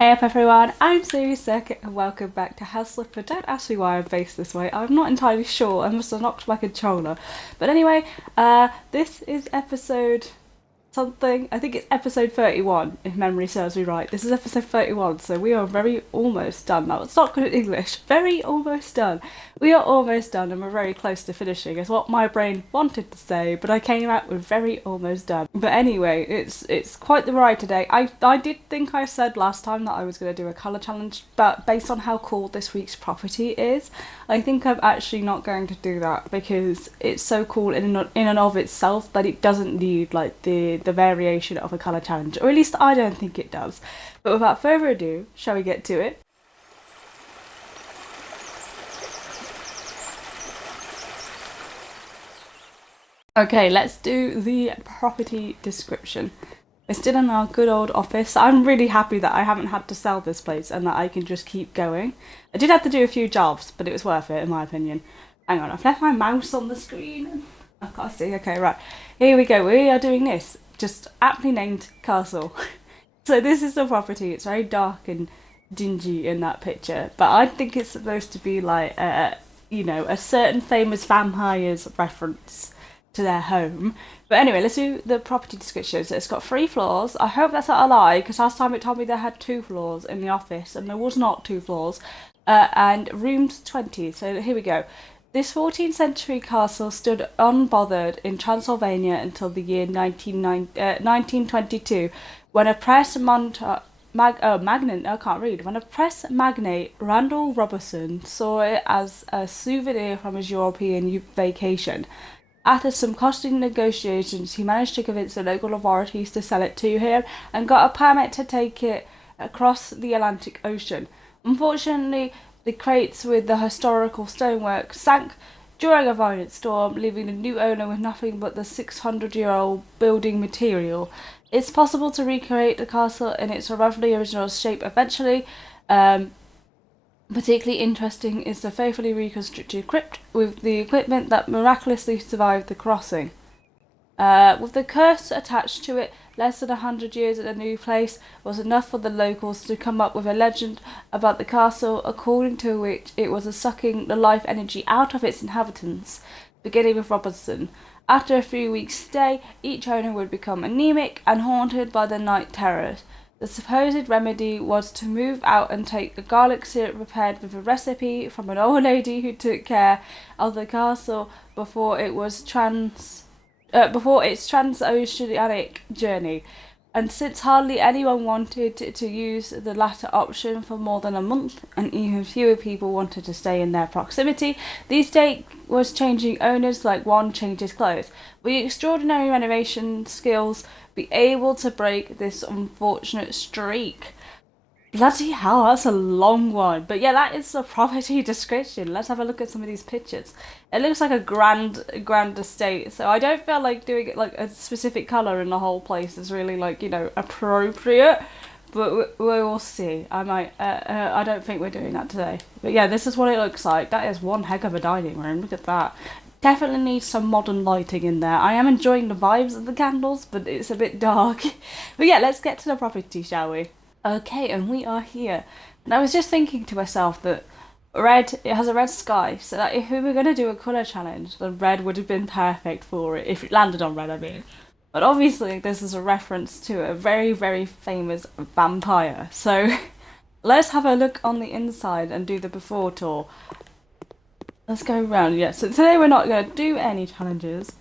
Hey up everyone, I'm Zoe Circuit and welcome back to House Slipper. Don't ask me why I'm faced this way, I'm not entirely sure, I must have knocked my controller. But anyway, this is episode something. I think it's episode 31, if memory serves me right. This is episode 31, so we are very almost done. Now, it's not good at English. Very almost done. We are almost done, and we're very close to finishing, is what my brain wanted to say, but I came out with very almost done. But anyway, it's quite the ride today. I did think I said last time that I was going to do a colour challenge, but based on how cool this week's property is, I think I'm actually not going to do that because it's so cool in and of itself that it doesn't need like the variation of a colour challenge, or at least I don't think it does. But without further ado, shall we get to it? Okay, let's do the property description. We're still in our good old office. I'm really happy that I haven't had to sell this place and that I can just keep going. I did have to do a few jobs, but it was worth it in my opinion. Hang on, I've left my mouse on the screen. I can't see. Okay, right. Here we go. We are doing this. Just aptly named castle. So this is the property. It's very dark and dingy in that picture, but I think it's supposed to be like a certain famous vampire's reference to their home. But anyway, let's do the property description. So it's got 3 floors. I hope that's not a lie, because last time it told me they had 2 floors in the office, and there was not 2 floors. And rooms 20. So here we go. This 14th century castle stood unbothered in Transylvania until the year 1922, when a press magnate, I can't read, when a press magnate, Randall Robertson, saw it as a souvenir from his European vacation. After some costly negotiations, he managed to convince the local authorities to sell it to him and got a permit to take it across the Atlantic Ocean. Unfortunately, the crates with the historical stonework sank during a violent storm, leaving the new owner with nothing but the 600-year-old building material. It's possible to recreate the castle in its roughly original shape eventually. Particularly interesting is the faithfully reconstructed crypt with the equipment that miraculously survived the crossing. With the curse attached to it, less than 100 years at a new place was enough for the locals to come up with a legend about the castle, according to which it was sucking the life energy out of its inhabitants, beginning with Robertson. After a few weeks' stay, each owner would become anemic and haunted by the night terrors. The supposed remedy was to move out and take a garlic syrup prepared with a recipe from an old lady who took care of the castle before its transoceanic journey. And since hardly anyone wanted to use the latter option for more than a month, and even fewer people wanted to stay in their proximity, the estate was changing owners like one changes clothes. With extraordinary renovation skills, be able to break this unfortunate streak. Bloody hell, that's a long one. But yeah, that is the property description. Let's have a look at some of these pictures. It looks like a grand estate. So I don't feel like doing it like a specific colour in the whole place is really like, appropriate. But we will see. I might, I don't think we're doing that today. But yeah, this is what it looks like. That is one heck of a dining room. Look at that. Definitely needs some modern lighting in there. I am enjoying the vibes of the candles, but it's a bit dark. But yeah, let's get to the property, shall we? Okay, and we are here. And I was just thinking to myself that it has a red sky, so that if we were going to do a colour challenge, then red would have been perfect for it, if it landed on red, I mean. But obviously, this is a reference to a very, very famous vampire. So let's have a look on the inside and do the before tour. Let's go around, yeah. So today we're not going to do any challenges.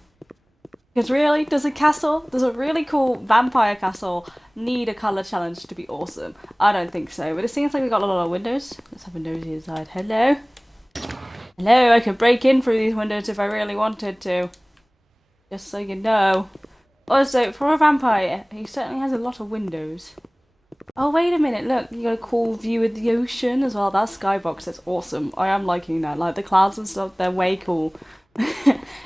Because really, does a really cool vampire castle need a colour challenge to be awesome? I don't think so, but it seems like we've got a lot of windows. Let's have a nosy inside. Hello? Hello, I could break in through these windows if I really wanted to. Just so you know. Also, for a vampire, he certainly has a lot of windows. Oh, wait a minute, look, you got a cool view of the ocean as well. That skybox is awesome. I am liking that. Like, the clouds and stuff, they're way cool.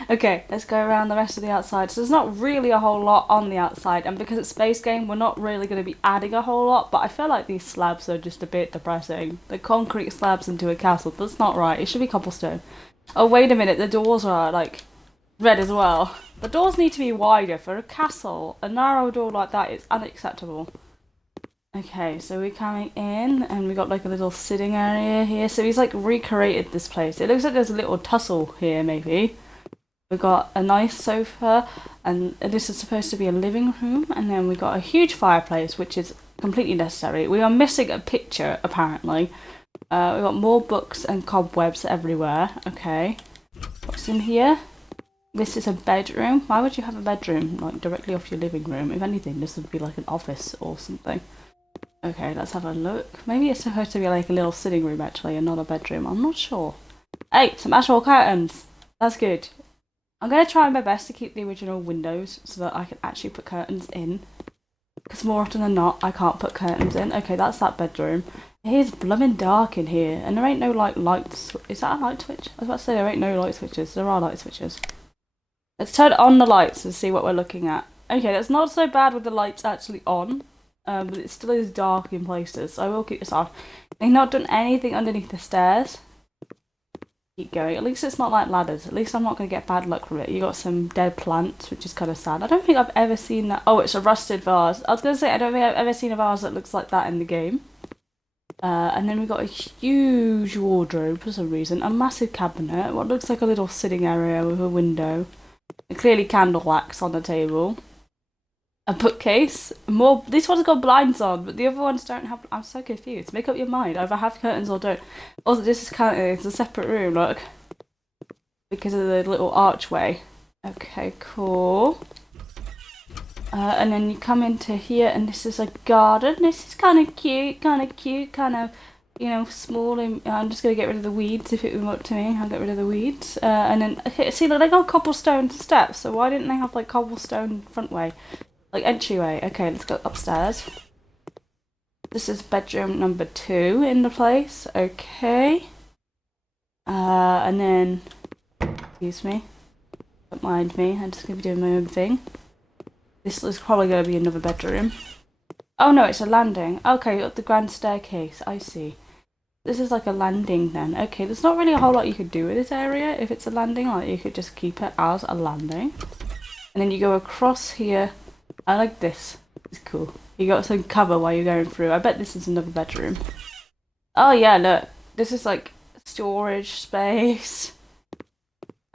Okay, let's go around the rest of the outside. So there's not really a whole lot on the outside, and because it's space game, we're not really going to be adding a whole lot, but I feel like these slabs are just a bit depressing. The concrete slabs into a castle, that's not right. It should be cobblestone. Oh, wait a minute, the doors are, like, red as well. The doors need to be wider for a castle. A narrow door like that is unacceptable. Okay, so we're coming in and we got like a little sitting area here. So he's like recreated this place. It looks like there's a little tussle here, maybe. We got a nice sofa, and this is supposed to be a living room, and then we got a huge fireplace, which is completely necessary. We are missing a picture, apparently. We got more books and cobwebs everywhere. Okay, what's in here? This is a bedroom. Why would you have a bedroom like directly off your living room? If anything, this would be like an office or something. Okay, let's have a look. Maybe it's supposed to be like a little sitting room actually, and not a bedroom. I'm not sure. Hey, some actual curtains. That's good. I'm going to try my best to keep the original windows so that I can actually put curtains in. Because more often than not, I can't put curtains in. Okay, that's that bedroom. It is blooming dark in here, and there ain't no like lights. Is that a light switch? I was about to say there ain't no light switches. There are light switches. Let's turn on the lights and see what we're looking at. Okay, that's not so bad with the lights actually on, but it still is dark in places, so I will keep this on. They've not done anything underneath the stairs. Keep going. At least it's not like ladders. At least I'm not going to get bad luck from it. You got some dead plants, which is kind of sad. I don't think I've ever seen that. Oh, it's a rusted vase. I was going to say, I don't think I've ever seen a vase that looks like that in the game. And then we got a huge wardrobe for some reason. A massive cabinet. What looks like a little sitting area with a window. And clearly candle wax on the table. A bookcase. More. This one's got blinds on, but the other ones don't have. I'm so confused. Make up your mind. Either have curtains or don't. Also, this is kind of it's a separate room. Look, because of the little archway. Okay, cool. And then you come into here, and this is a garden. This is kind of cute, kind of, you know, small. And I'm just gonna get rid of the weeds if it were up to me. I'll get rid of the weeds. And then okay, see, look, they got cobblestone steps. So why didn't they have like cobblestone front way? Like entryway. Okay, let's go upstairs. This is bedroom number 2 in the place. Okay. And then, excuse me. Don't mind me. I'm just gonna be doing my own thing. This is probably gonna be another bedroom. Oh no, it's a landing. Okay, up the grand staircase. I see. This is like a landing then. Okay, there's not really a whole lot you could do with this area if it's a landing. Like you could just keep it as a landing. And then you go across here. I like this. It's cool. You got some cover while you're going through. I bet this is another bedroom. Oh yeah, look. This is like storage space.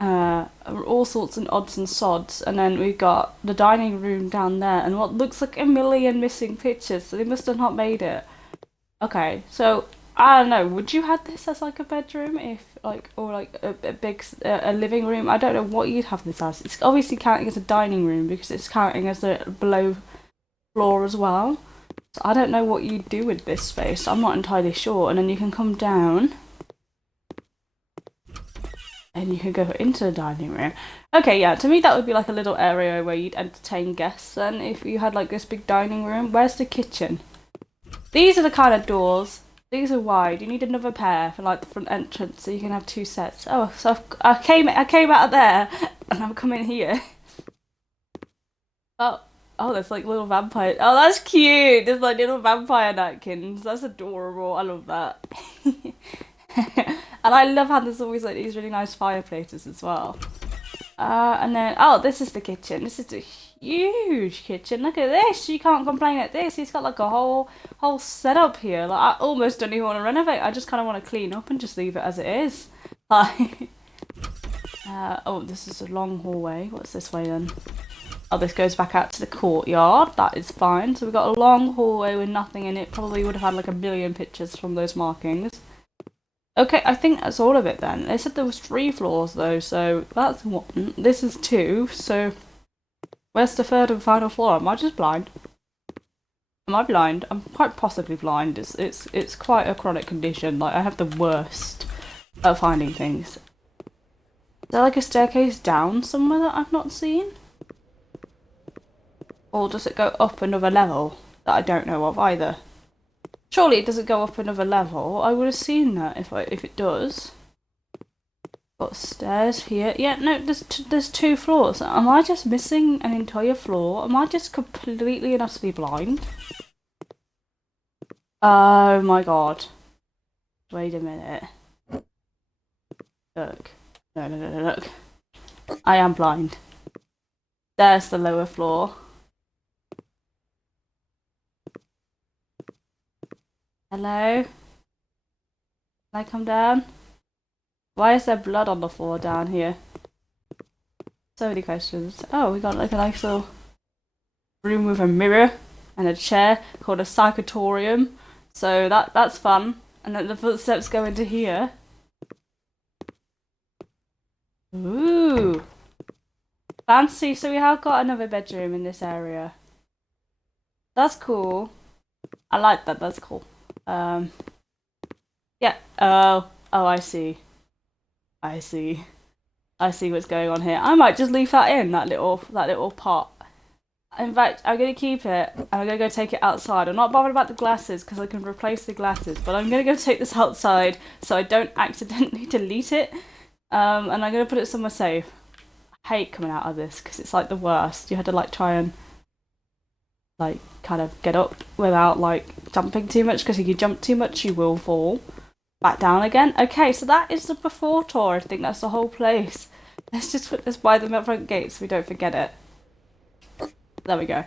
All sorts and odds and sods. And then we've got the dining room down there and what looks like a million missing pictures. So they must have not made it. Okay, so I don't know. Would you have this as like a bedroom if like or like a big a living room? I don't know what you'd have this as. It's obviously counting as a dining room because it's counting as the below floor as well. So I don't know what you do with this space. I'm not entirely sure. And then you can come down and you can go into the dining room. Okay, yeah, to me that would be like a little area where you'd entertain guests then if you had like this big dining room. Where's the kitchen? These are the kind of doors. These are wide. You need another pair for like the front entrance so you can have 2 sets. Oh, so I came out of there and I'm coming here. Oh, there's like little vampire. Oh, that's cute. There's like little vampire napkins. That's adorable. I love that. And I love how there's always like these really nice fireplaces as well. And then this is the kitchen. This is the huge kitchen. Look at this. You can't complain at this. He's got like a whole setup here. Like I almost don't even want to renovate. I just kind of want to clean up and just leave it as it is. Like, this is a long hallway. What's this way then? Oh, this goes back out to the courtyard. That is fine. So we've got a long hallway with nothing in it. Probably would have had like a million pictures from those markings. Okay, I think that's all of it then. They said there was 3 floors though, so that's 1. This is 2, so where's the 3rd and final floor? Am I just blind? Am I blind? I'm quite possibly blind. It's quite a chronic condition. Like I have the worst at finding things. Is there like a staircase down somewhere that I've not seen? Or does it go up another level that I don't know of either? Surely it doesn't go up another level. I would have seen that if it does. Got stairs here. Yeah, no, there's 2 floors. Am I just missing an entire floor? Am I just completely and utterly blind? Oh my god. Wait a minute. Look. No, look. I am blind. There's the lower floor. Hello? Can I come down? Why is there blood on the floor down here? So many questions. Oh, we got like a nice little room with a mirror and a chair called a psychotorium. So that's fun. And then the footsteps go into here. Ooh. Fancy. So we have got another bedroom in this area. That's cool. I like that. That's cool. Yeah. Oh, I see. I see. I see what's going on here. I might just leave that in, that little pot. In fact, I'm gonna keep it and I'm gonna go take it outside. I'm not bothered about the glasses because I can replace the glasses, but I'm gonna go take this outside so I don't accidentally delete it. And I'm gonna put it somewhere safe. I hate coming out of this because it's like the worst. You had to like try and like kind of get up without like jumping too much, because if you jump too much you will fall back down again. Okay, so that is the before tour. I think that's the whole place. Let's just put this by the front gate so we don't forget it. There we go.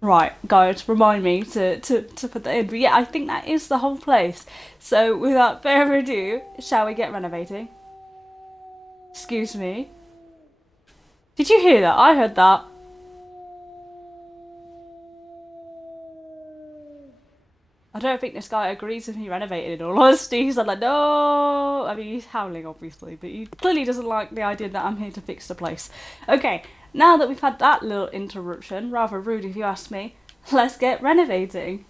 Right, guys, remind me to put that in. But yeah, I think that is the whole place. So without further ado, shall we get renovating? Excuse me. Did you hear that? I heard that. I don't think this guy agrees with me renovating, in all honesty. He's like, no. I mean, he's howling, obviously, but he clearly doesn't like the idea that I'm here to fix the place. Okay, now that we've had that little interruption, rather rude if you ask me, let's get renovating.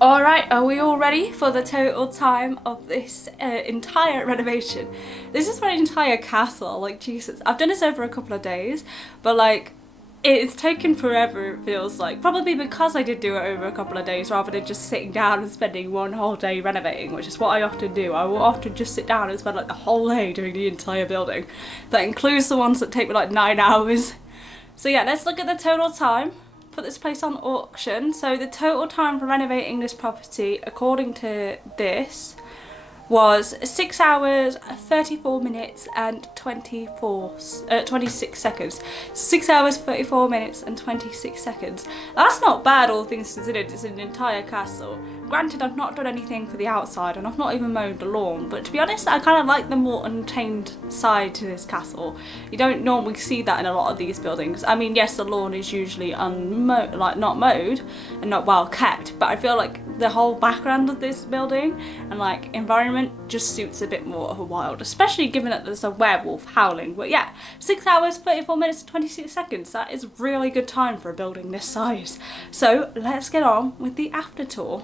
Alright, are we all ready for the total time of this entire renovation? This is my entire castle, like Jesus. I've done this over a couple of days, but like it's taken forever, it feels like. Probably because I did do it over a couple of days rather than just sitting down and spending one whole day renovating, which is what I often do. I will often just sit down and spend like the whole day doing the entire building. That includes the ones that take me like 9 hours. So yeah, let's look at the total time. Put this place on auction. So the total time for renovating this property, according to this, was 6 hours, 34 minutes and 26 seconds. 6 hours, 34 minutes and 26 seconds. That's not bad, all things considered. It's an entire castle. Granted, I've not done anything for the outside and I've not even mowed the lawn, but to be honest, I kind of like the more untamed side to this castle. You don't normally see that in a lot of these buildings. I mean, yes, the lawn is usually not mowed and not well kept, but I feel like the whole background of this building and like environment just suits a bit more of a wild, especially given that there's a werewolf howling. But yeah, 6 hours, 34 minutes and 26 seconds. That is really good time for a building this size. So let's get on with the after tour.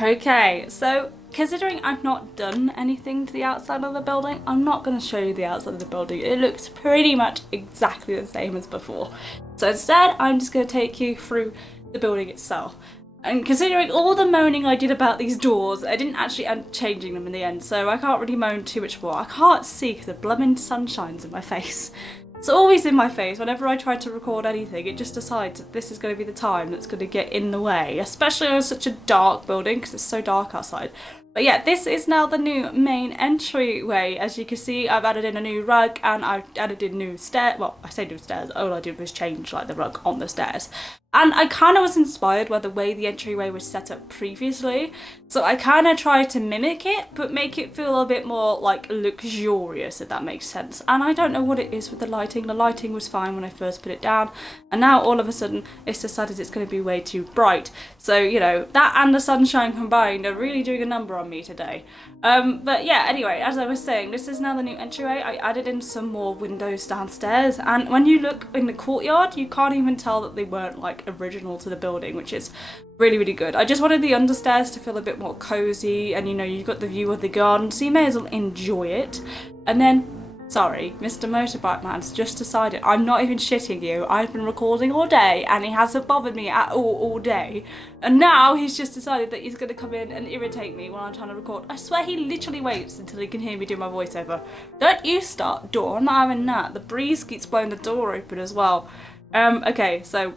Okay, so considering I've not done anything to the outside of the building, I'm not going to show you the outside of the building. It looks pretty much exactly the same as before. So instead, I'm just going to take you through the building itself. And considering all the moaning I did about these doors, I didn't actually end up changing them in the end, so I can't really moan too much more. I can't see because the blooming sun shines in my face. It's always in my face. Whenever I try to record anything, it just decides that this is going to be the time that's going to get in the way, especially on such a dark building because it's so dark outside. But yeah, this is now the new main entryway. As you can see, I've added in a new rug and I've added in new stairs. Well, I say new stairs, all I did was change like the rug on the stairs. And I kind of was inspired by the way the entryway was set up previously. So I kind of tried to mimic it, but make it feel a bit more like luxurious, if that makes sense. And I don't know what it is with the lighting. The lighting was fine when I first put it down. And now all of a sudden it's decided it's going to be way too bright. So, you know, that and the sunshine combined are really doing a number on me today. But yeah, anyway, as I was saying, this is now the new entryway. I added in some more windows downstairs. And when you look in the courtyard, you can't even tell that they weren't like original to the building, which is really, really good. I just wanted the understairs to feel a bit more cozy, and you know, you've got the view of the garden, so you may as well enjoy it. And then, sorry, Mr. Motorbike Man's just decided, I'm not even shitting you, I've been recording all day and he hasn't bothered me at all day, and now he's just decided that he's going to come in and irritate me while I'm trying to record. I swear he literally waits until he can hear me do my voiceover. Don't you start, door, I'm not having that. The breeze keeps blowing the door open as well. Okay, so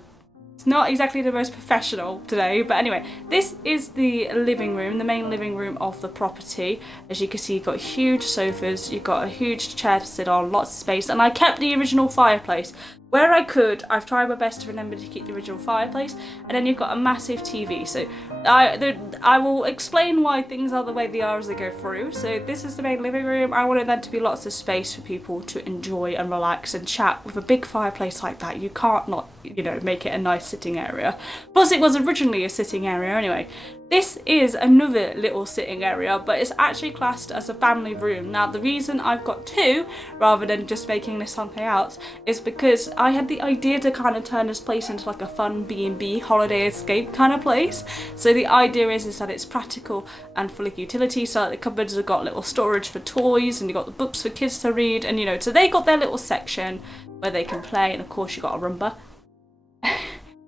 it's not exactly the most professional today, but anyway, this is the living room, the main living room of the property. As you can see, you've got huge sofas, you've got a huge chair to sit on, lots of space, and I kept the original fireplace. Where I could, I've tried my best to remember to keep the original fireplace, and then you've got a massive TV. So I will explain why things are the way they are as they go through. So this is the main living room. I wanted there to be lots of space for people to enjoy and relax and chat. With a big fireplace like that, you can't not, you know, make it a nice sitting area. Plus, it was originally a sitting area anyway. This is another little sitting area, but it's actually classed as a family room. Now, the reason I've got two, rather than just making this something else, is because I had the idea to kind of turn this place into like a fun B&B holiday escape kind of place. So the idea is that it's practical and full of utility. So the cupboards have got little storage for toys, and you've got the books for kids to read, and you know, so they got their little section where they can play, and of course you got a Roomba.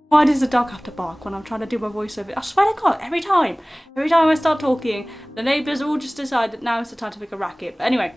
Why does the dog have to bark when I'm trying to do my voiceover? I swear to God, every time I start talking, the neighbours all just decide that now is the time to make a racket. But anyway,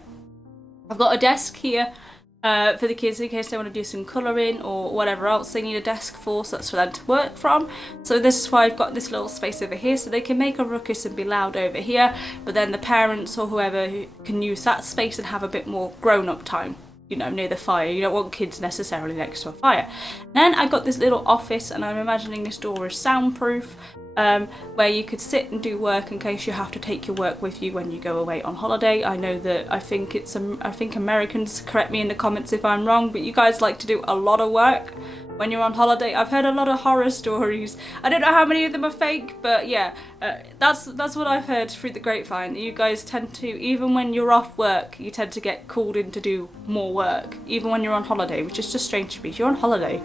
I've got a desk here for the kids in case they want to do some colouring or whatever else they need a desk for, so that's for them to work from. So this is why I've got this little space over here, so they can make a ruckus and be loud over here, but then the parents or whoever who can use that space and have a bit more grown-up time, you know, near the fire. You don't want kids necessarily next to a fire. Then I've got this little office, and I'm imagining this door is soundproof, where you could sit and do work in case you have to take your work with you when you go away on holiday. I know that I think Americans, correct me in the comments if I'm wrong, but you guys like to do a lot of work when you're on holiday. I've heard a lot of horror stories. I don't know how many of them are fake, but yeah, that's what I've heard through the grapevine. You guys tend to, even when you're off work, you tend to get called in to do more work, even when you're on holiday, which is just strange to me. If you're on holiday,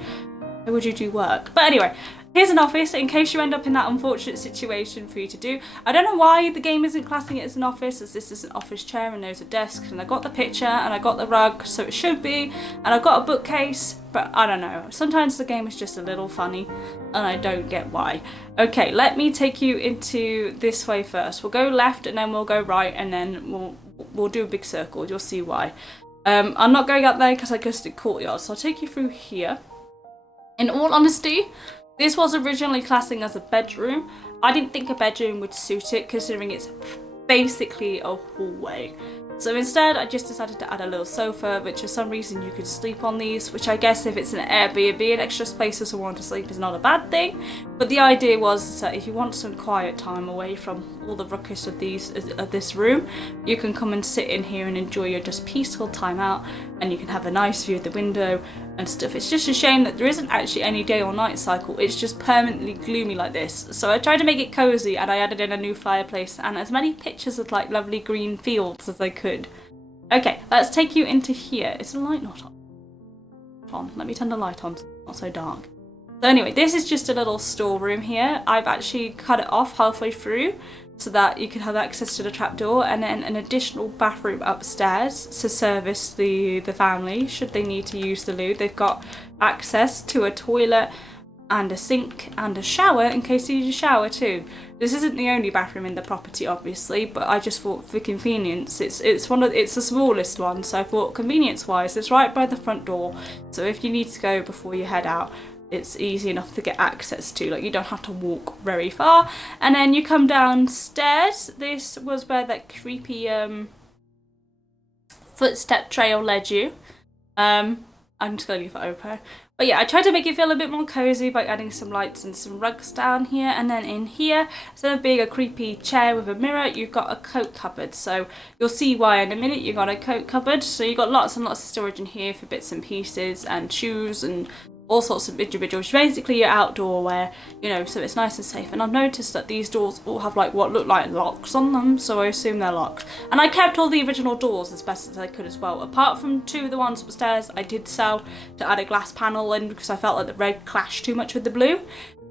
Why would you do work? But anyway, here's an office in case you end up in that unfortunate situation for you to do. I don't know why the game isn't classing it as an office, as this is an office chair and there's a desk, and I got the picture and I got the rug, so it should be, and I got a bookcase, but I don't know. Sometimes the game is just a little funny and I don't get why. Okay, let me take you into this way first. We'll go left and then we'll go right, and then we'll do a big circle. You'll see why. I'm not going up there because I guessed it courtyard, so I'll take you through here. In all honesty, this was originally classing as a bedroom. I didn't think a bedroom would suit it, considering it's basically a hallway. So instead, I just decided to add a little sofa, which for some reason you could sleep on these, which I guess if it's an Airbnb, an extra space for someone to sleep is not a bad thing. But the idea was that if you want some quiet time away from all the ruckus of this room, you can come and sit in here and enjoy your just peaceful time out, and you can have a nice view of the window and stuff. It's just a shame that there isn't actually any day or night cycle. It's just permanently gloomy like this. So I tried to make it cozy, and I added in a new fireplace and as many pictures of like lovely green fields as I could. Okay, let's take you into here. Is the light not on? Let me turn the light on so it's not so dark. So anyway, this is just a little storeroom here. I've actually cut it off halfway through so that you can have access to the trapdoor, and then an additional bathroom upstairs to service the family should they need to use the loo. They've got access to a toilet and a sink and a shower in case you need a shower too. This isn't the only bathroom in the property, obviously, but I just thought for convenience, it's the smallest one, so I thought convenience-wise, it's right by the front door. So if you need to go before you head out, it's easy enough to get access to. Like, you don't have to walk very far. And then you come downstairs. This was where that creepy footstep trail led you. I'm just gonna leave it open. But yeah, I tried to make it feel a bit more cozy by adding some lights and some rugs down here. And then in here, instead of being a creepy chair with a mirror, you've got a coat cupboard. So you'll see why in a minute. You've got a coat cupboard. So you've got lots and lots of storage in here for bits and pieces and shoes and all sorts of individuals. Basically your outdoor wear, you know, so it's nice and safe. And I've noticed that these doors all have like what look like locks on them, so I assume they're locked. And I kept all the original doors as best as I could as well. Apart from two of the ones upstairs, I did sell to add a glass panel in because I felt like the red clashed too much with the blue.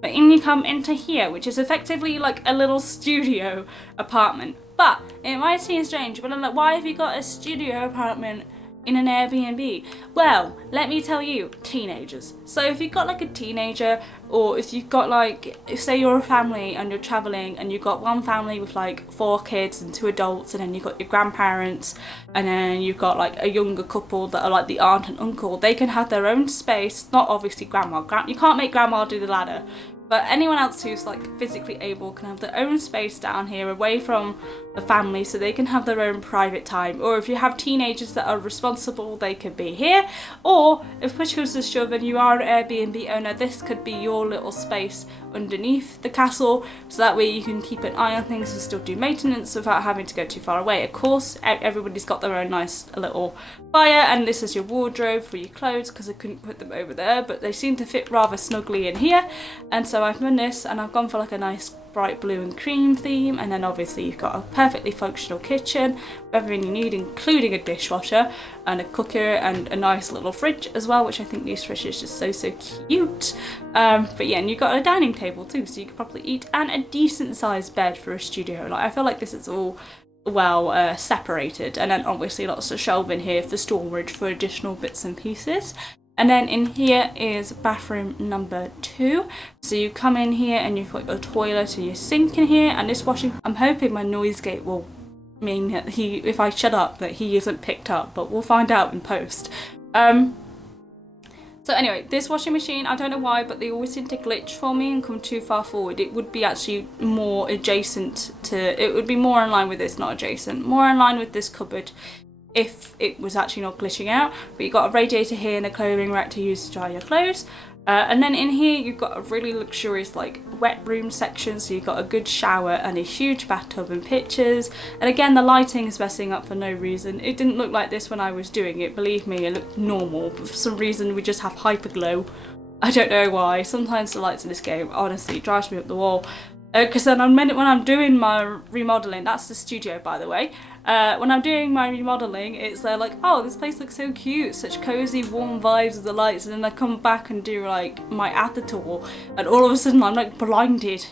But in you come into here, which is effectively like a little studio apartment. But it might seem strange, but I'm like, why have you got a studio apartment in an Airbnb? Well, let me tell you, teenagers. So if you've got like a teenager, or if you've got like, say you're a family and you're traveling and you've got one family with like 4 kids and 2 adults, and then you've got your grandparents, and then you've got like a younger couple that are like the aunt and uncle, they can have their own space. Not obviously grandma. You can't make grandma do the ladder. But anyone else who's like physically able can have their own space down here away from the family, so they can have their own private time. Or if you have teenagers that are responsible, they could be here. Or if push comes to shove and you are an Airbnb owner, this could be your little space underneath the castle, so that way you can keep an eye on things and still do maintenance without having to go too far away. Of course, everybody's got their own nice little fire, and this is your wardrobe for your clothes because I couldn't put them over there, but they seem to fit rather snugly in here. And so I've done this, and I've gone for like a nice bright blue and cream theme, and then obviously you've got a perfectly functional kitchen with everything you need, including a dishwasher and a cooker and a nice little fridge as well, which I think this fridge is just so cute. But yeah, and you've got a dining table too, so you could probably eat, and a decent sized bed for a studio. Like, I feel like this is all well separated, and then obviously lots of shelving here for storage for additional bits and pieces. And then in here is bathroom number 2. So you come in here and you've got your toilet and your sink in here, and this washing, I'm hoping my noise gate will mean that if I shut up, that he isn't picked up, but we'll find out in post. So anyway, this washing machine, I don't know why, but they always seem to glitch for me and come too far forward. It would be actually more adjacent to, it would be more in line with this, not adjacent, more in line with this cupboard if it was actually not glitching out. But you've got a radiator here and a clothing rack to use to dry your clothes. And then in here you've got a really luxurious like wet room section, so you've got a good shower and a huge bathtub and pictures. And again, the lighting is messing up for no reason. It didn't look like this when I was doing it, believe me, it looked normal, but for some reason we just have hyperglow. I don't know why. Sometimes the lights in this game honestly drives me up the wall. Because then when I'm doing my remodeling, that's the studio, by the way. When I'm doing my remodeling, it's like, oh, this place looks so cute, such cozy, warm vibes with the lights, and then I come back and do like my after tour, and all of a sudden I'm like blinded.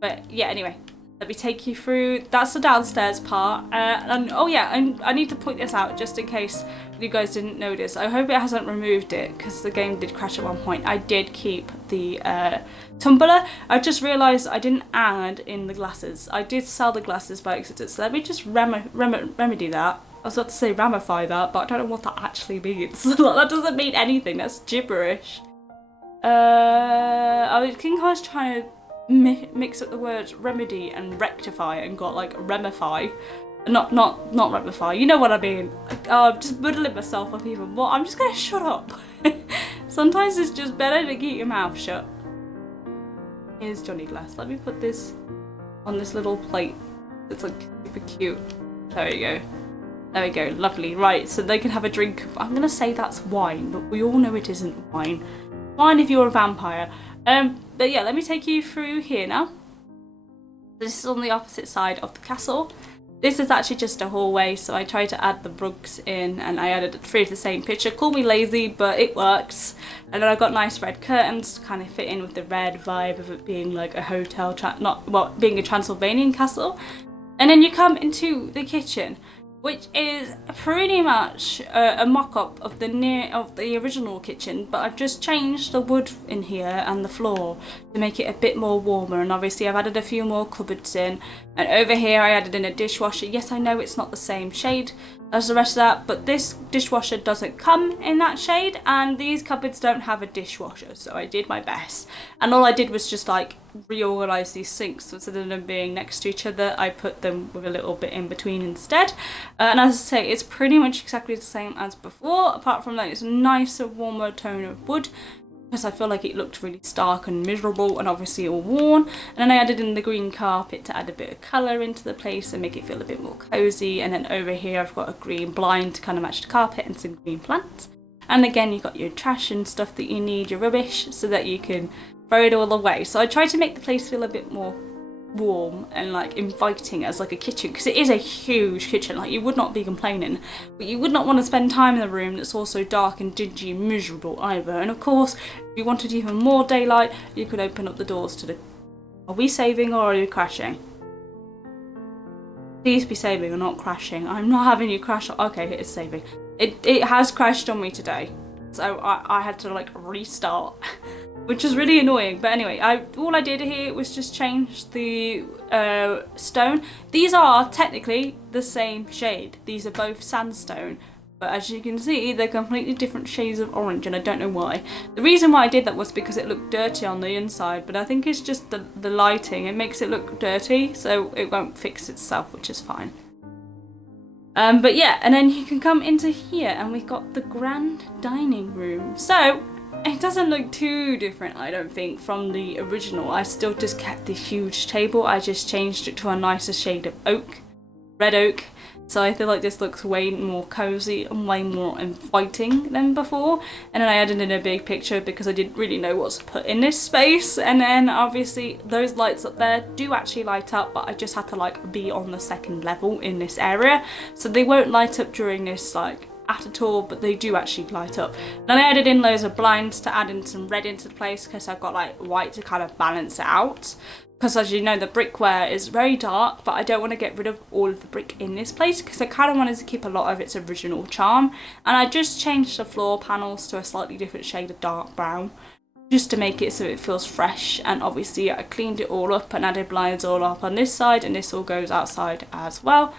But yeah, anyway, let me take you through. That's the downstairs part. And oh yeah, I need to point this out just in case you guys didn't notice. I hope it hasn't removed it because the game did crash at one point. I did keep the tumbler. I just realised I didn't add in the glasses. I did sell the glasses by accident, so let me just remedy that. I was about to say ramify that, but I don't know what that actually means. That doesn't mean anything. That's gibberish. I think I was trying to mix up the words remedy and rectify and got like remify. Not remify, you know what I mean. I'm just muddling myself up even more. I'm just gonna shut up. Sometimes it's just better to keep your mouth shut. Here's Johnny Glass. Let me put this on this little plate. It's like super cute. There we go. There we go, lovely. Right, so they can have a drink. I'm gonna say that's wine, but we all know it isn't wine. Wine if you're a vampire. But yeah, let me take you through here now. This is on the opposite side of the castle. This is actually just a hallway, so I tried to add the rugs in and I added 3 of the same picture. Call me lazy, but it works. And then I got nice red curtains to kind of fit in with the red vibe of it being like a hotel, being a Transylvanian castle. And then you come into the kitchen, which is pretty much a mock-up of the original kitchen, but I've just changed the wood in here and the floor to make it a bit more warmer, and obviously I've added a few more cupboards in, and over here I added in a dishwasher. Yes, I know it's not the same shade as the rest of that, but this dishwasher doesn't come in that shade, and these cupboards don't have a dishwasher, so I did my best. And all I did was just like reorganize these sinks, so instead of them being next to each other, I put them with a little bit in between instead. And as I say, it's pretty much exactly the same as before, apart from that it's a nicer, warmer tone of wood, because I feel like it looked really stark and miserable and obviously all worn. And then I added in the green carpet to add a bit of colour into the place and make it feel a bit more cosy. And then over here I've got a green blind to kind of match the carpet and some green plants. And again, you've got your trash and stuff that you need, your rubbish, so that you can throw it all away. So I tried to make the place feel a bit more warm and like inviting as like a kitchen, because it is a huge kitchen. Like, you would not be complaining, but you would not want to spend time in the room that's also dark and dingy and miserable either. And of course, if you wanted even more daylight, you could open up the doors to the... Are we saving or are you crashing? Please be saving or not crashing. I'm not having you crash. Okay, it is saving. It has crashed on me today, so I had to like restart. Which is really annoying, but anyway, all I did here was just change the stone. These are technically the same shade. These are both sandstone, but as you can see, they're completely different shades of orange, and I don't know why. The reason why I did that was because it looked dirty on the inside, but I think it's just the lighting. It makes it look dirty, so it won't fix itself, which is fine. But yeah, and then you can come into here, and we've got the grand dining room. So it doesn't look too different, I don't think, from the original. I still just kept the huge table. I just changed it to a nicer shade of oak, red oak. So I feel like this looks way more cozy and way more inviting than before. And then I added in a big picture because I didn't really know what to put in this space. And then obviously those lights up there do actually light up, but I just had to like be on the second level in this area. So they won't light up during this like at all, but they do actually light up. Then I added in loads of blinds to add in some red into the place, because I've got like white to kind of balance it out. Because as you know, the brickware is very dark, but I don't want to get rid of all of the brick in this place because I kind of wanted to keep a lot of its original charm. And I just changed the floor panels to a slightly different shade of dark brown, just to make it so it feels fresh. And obviously I cleaned it all up and added blinds all up on this side, and this all goes outside as well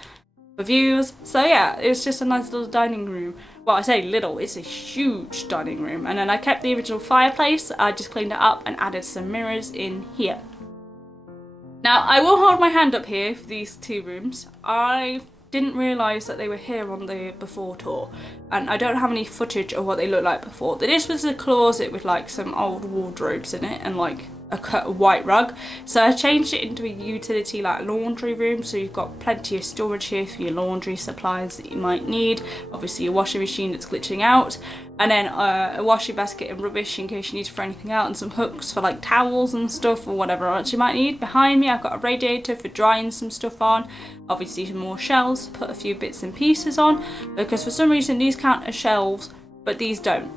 for views. So yeah, it's just a nice little dining room. Well, I say little, it's a huge dining room. And then I kept the original fireplace. I just cleaned it up and added some mirrors in here. Now, I will hold my hand up here for these two rooms. I didn't realise that they were here on the before tour, and I don't have any footage of what they looked like before. This was a closet with like some old wardrobes in it and like a white rug. So I changed it into a utility like laundry room, so you've got plenty of storage here for your laundry supplies that you might need. Obviously your washing machine that's glitching out. and then a washing basket and rubbish in case you need to throw anything out, and some hooks for like towels and stuff or whatever else you might need. Behind me I've got a radiator for drying some stuff on, obviously some more shelves to put a few bits and pieces on, because for some reason these count as shelves but these don't.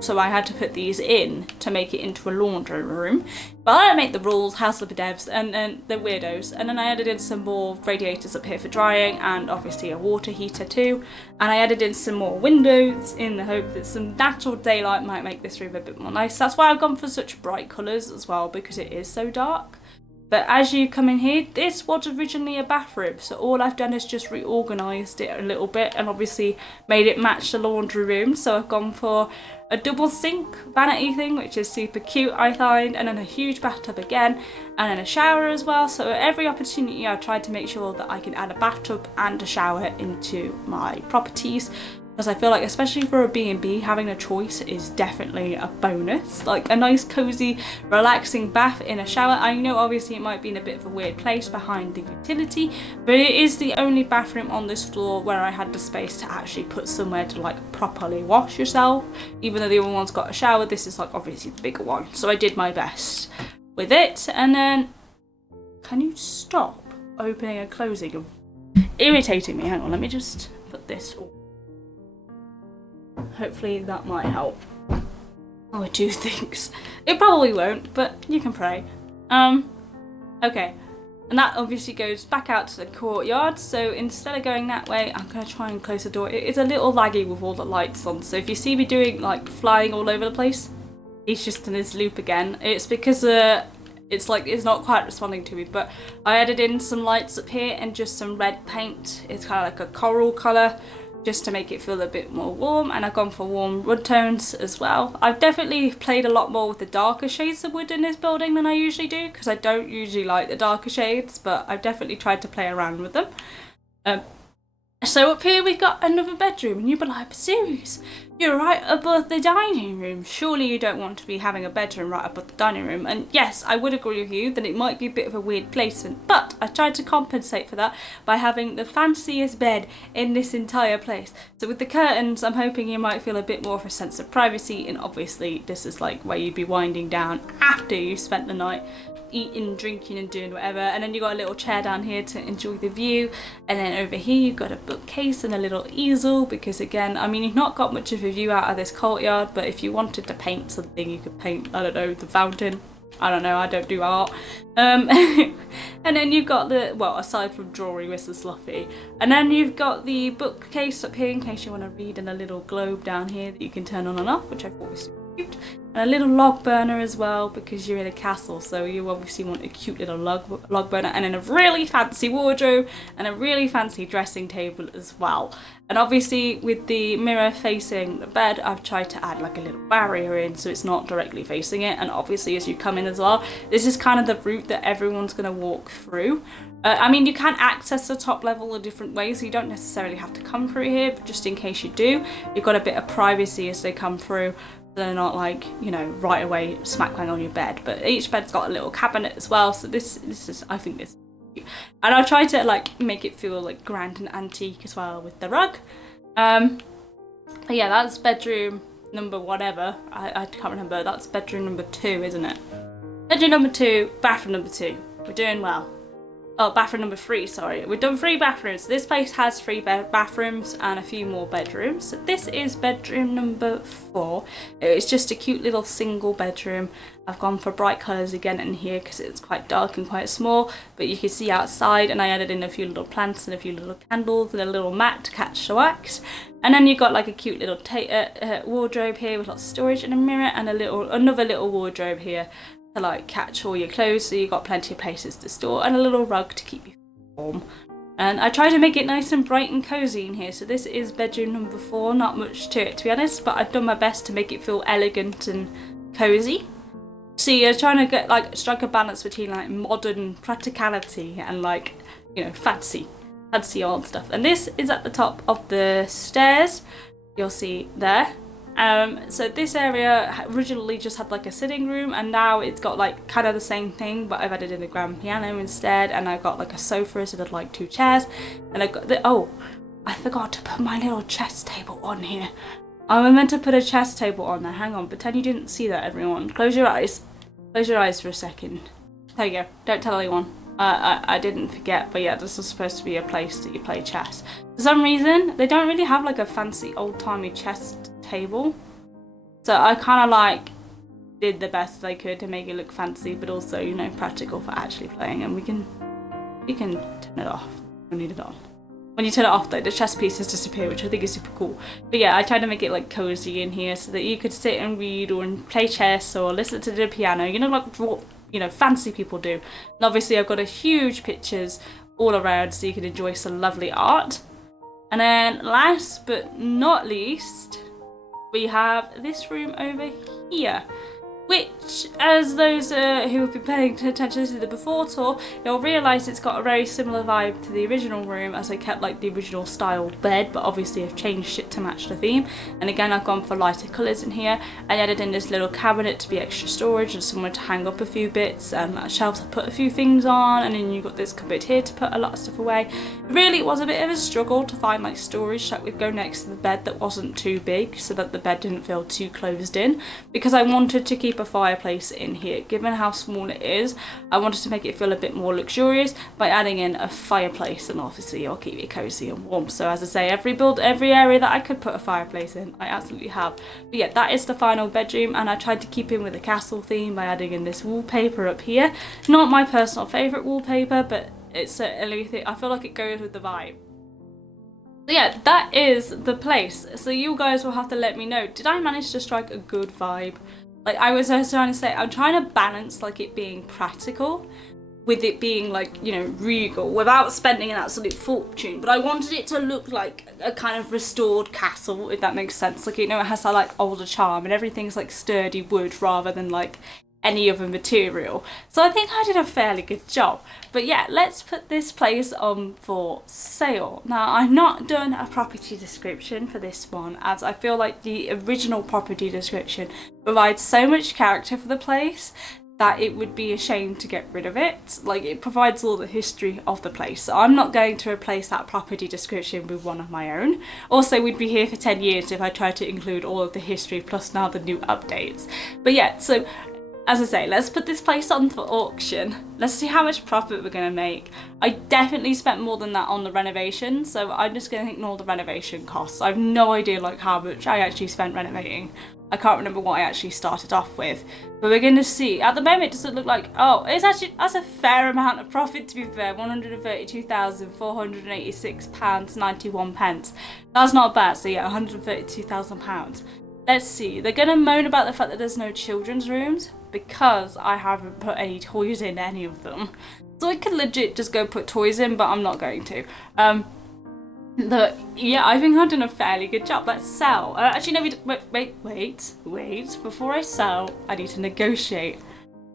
So I had to put these in to make it into a laundry room. But I don't make the rules, house flipper devs, and they're weirdos. And then I added in some more radiators up here for drying, and obviously a water heater too. And I added in some more windows in the hope that some natural daylight might make this room a bit more nice. That's why I've gone for such bright colours as well, because it is so dark. But as you come in here, this was originally a bathroom, so all I've done is just reorganised it a little bit and obviously made it match the laundry room. So I've gone for a double sink vanity thing, which is super cute I find, and then a huge bathtub again, and then a shower as well. So at every opportunity I've tried to make sure that I can add a bathtub and a shower into my properties, because I feel like, especially for a B&B, having a choice is definitely a bonus. Like a nice cozy relaxing bath in a shower. I know obviously it might be in a bit of a weird place behind the utility, but it is the only bathroom on this floor where I had the space to actually put somewhere to like properly wash yourself. Even though the other one's got a shower, this is like obviously the bigger one, so I did my best with it. And then, can you stop opening and closing? Irritating me. Hang on, let me just put this all. Hopefully that might help. Oh, it do things. It probably won't, but you can pray. Okay. And that obviously goes back out to the courtyard. So instead of going that way, I'm going to try and close the door. It's a little laggy with all the lights on. So if you see me doing like flying all over the place, it's just in this loop again. It's because it's like it's not quite responding to me, but I added in some lights up here and just some red paint. It's kind of like a coral colour, just to make it feel a bit more warm, and I've gone for warm wood tones as well. I've definitely played a lot more with the darker shades of wood in this building than I usually do, because I don't usually like the darker shades, but I've definitely tried to play around with them. So up here we've got another bedroom, and you'll be like, serious? You're right above the dining room. Surely you don't want to be having a bedroom right above the dining room. And yes, I would agree with you that it might be a bit of a weird placement, but I tried to compensate for that by having the fanciest bed in this entire place. So with the curtains, I'm hoping you might feel a bit more of a sense of privacy, and obviously this is like where you'd be winding down after you spent the night eating, drinking and doing whatever. And then you got a little chair down here to enjoy the view, and then over here you've got a bookcase and a little easel, because again, I mean, you've not got much of a view out of this courtyard, but if you wanted to paint something, you could paint, I don't know, the fountain. I don't know, I don't do art. And then you've got the, well, aside from drawing Mr. Slothy, and then you've got the bookcase up here in case you want to read, and a little globe down here that you can turn on and off, which I thought was super cute. And a little log burner as well, because you're in a castle, so you obviously want a cute little log burner, and then a really fancy wardrobe and a really fancy dressing table as well. And obviously with the mirror facing the bed, I've tried to add like a little barrier in so it's not directly facing it. And obviously as you come in as well, this is kind of the route that everyone's going to walk through. I mean, you can access the top level in different ways, so you don't necessarily have to come through here, but just in case you do, you've got a bit of privacy as they come through. They're not like, you know, right away smack bang on your bed, but each bed's got a little cabinet as well, so this is, I think this is cute. And I try to like make it feel like grand and antique as well with the rug. But yeah, that's bedroom number whatever, I can't remember. That's bedroom number 2, isn't it? Bedroom number 2, bathroom number 2. We're doing well. Oh, bathroom number 3, sorry. We've done 3 bathrooms. This place has 3 bathrooms and a few more bedrooms. So this is bedroom number 4. It's just a cute little single bedroom. I've gone for bright colours again in here because it's quite dark and quite small, but you can see outside, and I added in a few little plants and a few little candles and a little mat to catch the wax. And then you've got like a cute little wardrobe here with lots of storage and a mirror, and another little wardrobe here to like catch all your clothes, so you've got plenty of places to store, and a little rug to keep you warm. And I try to make it nice and bright and cozy in here. So this is bedroom number 4, not much to it to be honest, but I've done my best to make it feel elegant and cozy. So you're trying to strike a balance between like modern practicality and like, you know, fancy old stuff. And this is at the top of the stairs, you'll see there. So this area originally just had like a sitting room, and now it's got like kind of the same thing, but I've added in a grand piano instead, and I've got like a sofa instead of like 2 chairs, and I've got I forgot to put my little chess table on here. I meant to put a chess table on there. Hang on, pretend you didn't see that, everyone. Close your eyes. Close your eyes for a second. There you go. Don't tell anyone. I didn't forget, but yeah, this is supposed to be a place that you play chess. For some reason, they don't really have like a fancy old-timey chess table. So I kind of like did the best I could to make it look fancy, but also, you know, practical for actually playing. And we can turn it off. We need it on. When you turn it off though, the chess pieces disappear, which I think is super cool. But yeah, I tried to make it like cozy in here so that you could sit and read or play chess or listen to the piano, you know, like what, you know, fancy people do. And obviously I've got a huge pictures all around so you can enjoy some lovely art. And then last but not least, we have this room over here, which, as those who have been paying attention to the before tour, you'll realise it's got a very similar vibe to the original room, as I kept like the original style bed, but obviously I've changed it to match the theme. And again, I've gone for lighter colours in here. I added in this little cabinet to be extra storage and somewhere to hang up a few bits, and shelves to put a few things on, and then you've got this cupboard here to put a lot of stuff away. Really, it was a bit of a struggle to find like storage that would go next to the bed that wasn't too big, so that the bed didn't feel too closed in, because I wanted to keep a fireplace in here. Given how small it is, I wanted to make it feel a bit more luxurious by adding in a fireplace, and obviously I'll keep it cozy and warm. So as I say, every area that I could put a fireplace in, I absolutely have. But yeah, that is the final bedroom, and I tried to keep in with the castle theme by adding in this wallpaper up here. Not my personal favourite wallpaper, but it's certainly, I feel like it goes with the vibe. So yeah, that is the place. So you guys will have to let me know, did I manage to strike a good vibe? Like I was trying to say, I'm trying to balance like it being practical with it being like, you know, regal without spending an absolute fortune. But I wanted it to look like a kind of restored castle, if that makes sense. Like, you know, it has that like older charm and everything's like sturdy wood rather than like any other material. So I think I did a fairly good job. But yeah, let's put this place on for sale. Now, I've not done a property description for this one, as I feel like the original property description provides so much character for the place that it would be a shame to get rid of it. Like, it provides all the history of the place. So I'm not going to replace that property description with one of my own. Also, we'd be here for 10 years if I tried to include all of the history plus now the new updates. But yeah, so as I say, let's put this place on for auction. Let's see how much profit we're gonna make. I definitely spent more than that on the renovation, so I'm just gonna ignore the renovation costs. I have no idea like how much I actually spent renovating. I can't remember what I actually started off with, but we're gonna see. At the moment, does it look like, oh, it's actually, that's a fair amount of profit to be fair, £132,486.91. That's not bad, so yeah, £132,000. Let's see, they're gonna moan about the fact that there's no children's rooms because I haven't put any toys in any of them. So I could legit just go put toys in, but I'm not going to. Yeah, I think I've done a fairly good job. Let's sell. Actually, no, wait. Before I sell, I need to negotiate.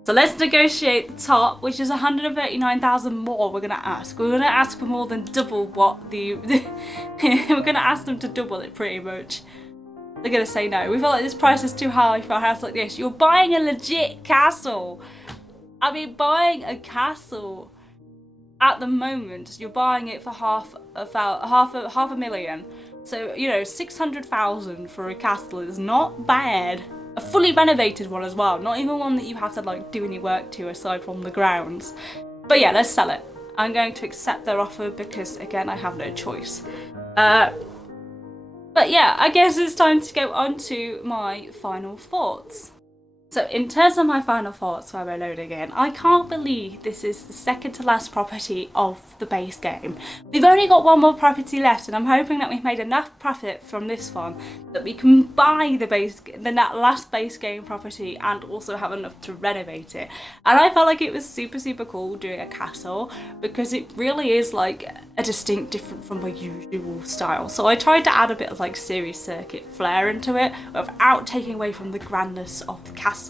So let's negotiate the top, which is 139,000 more. We're gonna ask. We're gonna ask for more than double what the. We're gonna ask them to double it pretty much. They're gonna say no. We feel like this price is too high for a house like this. You're buying a legit castle. I mean, buying a castle at the moment, you're buying it for half a million. So, you know, 600,000 for a castle is not bad. A fully renovated one as well, not even one that you have to like do any work to aside from the grounds. But yeah, let's sell it. I'm going to accept their offer because again, I have no choice. But yeah, I guess it's time to go on to my final thoughts. So in terms of my final thoughts while we're loading in, I can't believe this is the second to last property of the base game. We've only got one more property left, and I'm hoping that we've made enough profit from this one that we can buy the last base game property and also have enough to renovate it. And I felt like it was super cool doing a castle because it really is like a distinct different from my usual style. So I tried to add a bit of like series circuit flair into it without taking away from the grandness of the castle.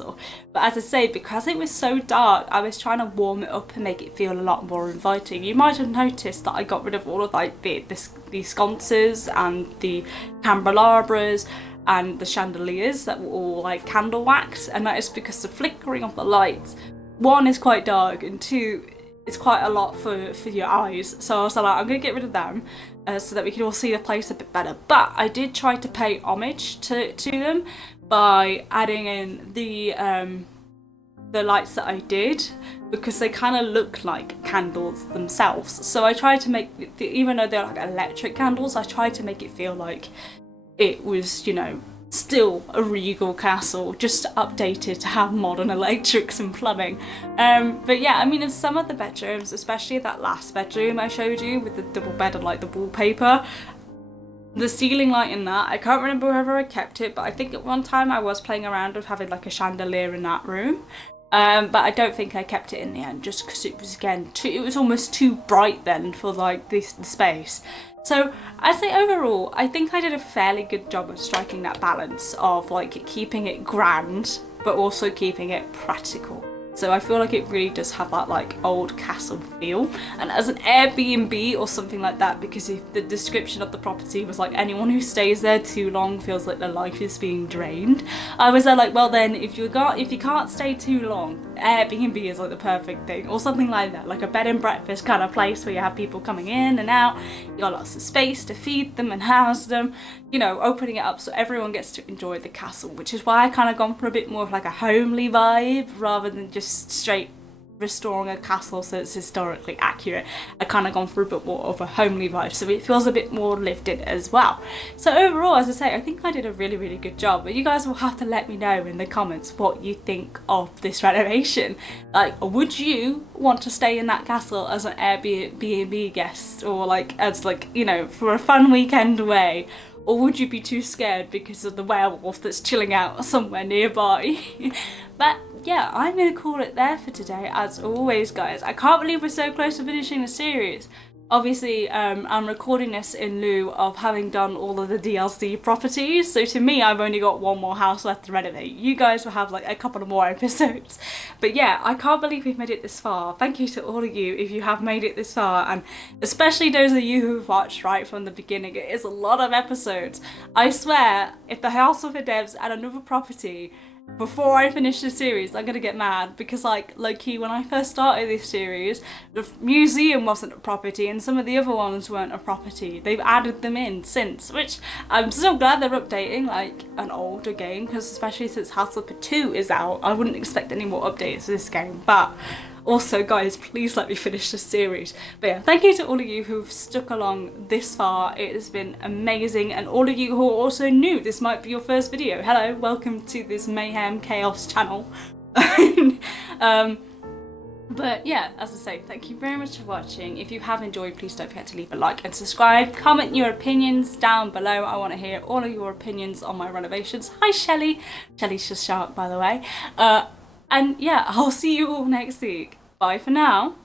But as I say, because it was so dark, I was trying to warm it up and make it feel a lot more inviting. You might have noticed that I got rid of all of like the sconces and the candelabras and the chandeliers that were all like candle wax, and that is because the flickering of the lights, one, is quite dark, and two, it's quite a lot for your eyes. So I was like, I'm gonna get rid of them. so that we could all see the place a bit better. But I did try to pay homage to them by adding in the lights that I did, because they kind of look like candles themselves. So I tried to make, even though they're like electric candles, I tried to make it feel like it was, you know, still a regal castle, just updated to have modern electrics and plumbing. But yeah, I mean, in some of the bedrooms, especially that last bedroom I showed you with the double bed and like the wallpaper, the ceiling light in that, I can't remember whether I kept it, but I think at one time I was playing around with having like a chandelier in that room. But I don't think I kept it in the end, just because it was, again, it was almost too bright then for like the space. So I'd say overall, I think I did a fairly good job of striking that balance of like keeping it grand, but also keeping it practical. So I feel like it really does have that like old castle feel. And as an Airbnb or something like that, because if the description of the property was like anyone who stays there too long feels like their life is being drained, I was there like, well then if you can't stay too long, Airbnb is like the perfect thing, or something like that, like a bed and breakfast kind of place where you have people coming in and out, you got lots of space to feed them and house them, you know, opening it up so everyone gets to enjoy the castle, which is why I kind of gone for a bit more of like a homely vibe rather than just straight restoring a castle so it's historically accurate. I kind of gone for a bit more of a homely vibe, so it feels a bit more lived in as well. So overall, as I say, I think I did a really, really good job, but you guys will have to let me know in the comments what you think of this renovation. Like, would you want to stay in that castle as an Airbnb guest, or like as like, you know, for a fun weekend away? Or would you be too scared because of the werewolf that's chilling out somewhere nearby? But yeah, I'm going to call it there for today, as always, guys. I can't believe we're so close to finishing the series. Obviously, I'm recording this in lieu of having done all of the DLC properties, so to me, I've only got one more house left to renovate. You guys will have like a couple of more episodes. But yeah, I can't believe we've made it this far. Thank you to all of you if you have made it this far, and especially those of you who've watched right from the beginning. It is a lot of episodes. I swear, if the House of the Devs add another property before I finish the series, I'm gonna get mad, because like low-key when I first started this series, the museum wasn't a property and some of the other ones weren't a property. They've added them in since, which I'm so glad they're updating like an older game, because especially since House of the 2 is out, I wouldn't expect any more updates to this game. But also, guys, please let me finish this series. But yeah, thank you to all of you who've stuck along this far. It has been amazing. And all of you who are also new, this might be your first video. Hello, welcome to this Mayhem Chaos channel. But yeah, as I say, thank you very much for watching. If you have enjoyed, please don't forget to leave a like and subscribe. Comment your opinions down below. I want to hear all of your opinions on my renovations. Hi, Shelley. Shelley's just shark, by the way. And yeah, I'll see you all next week. Bye for now.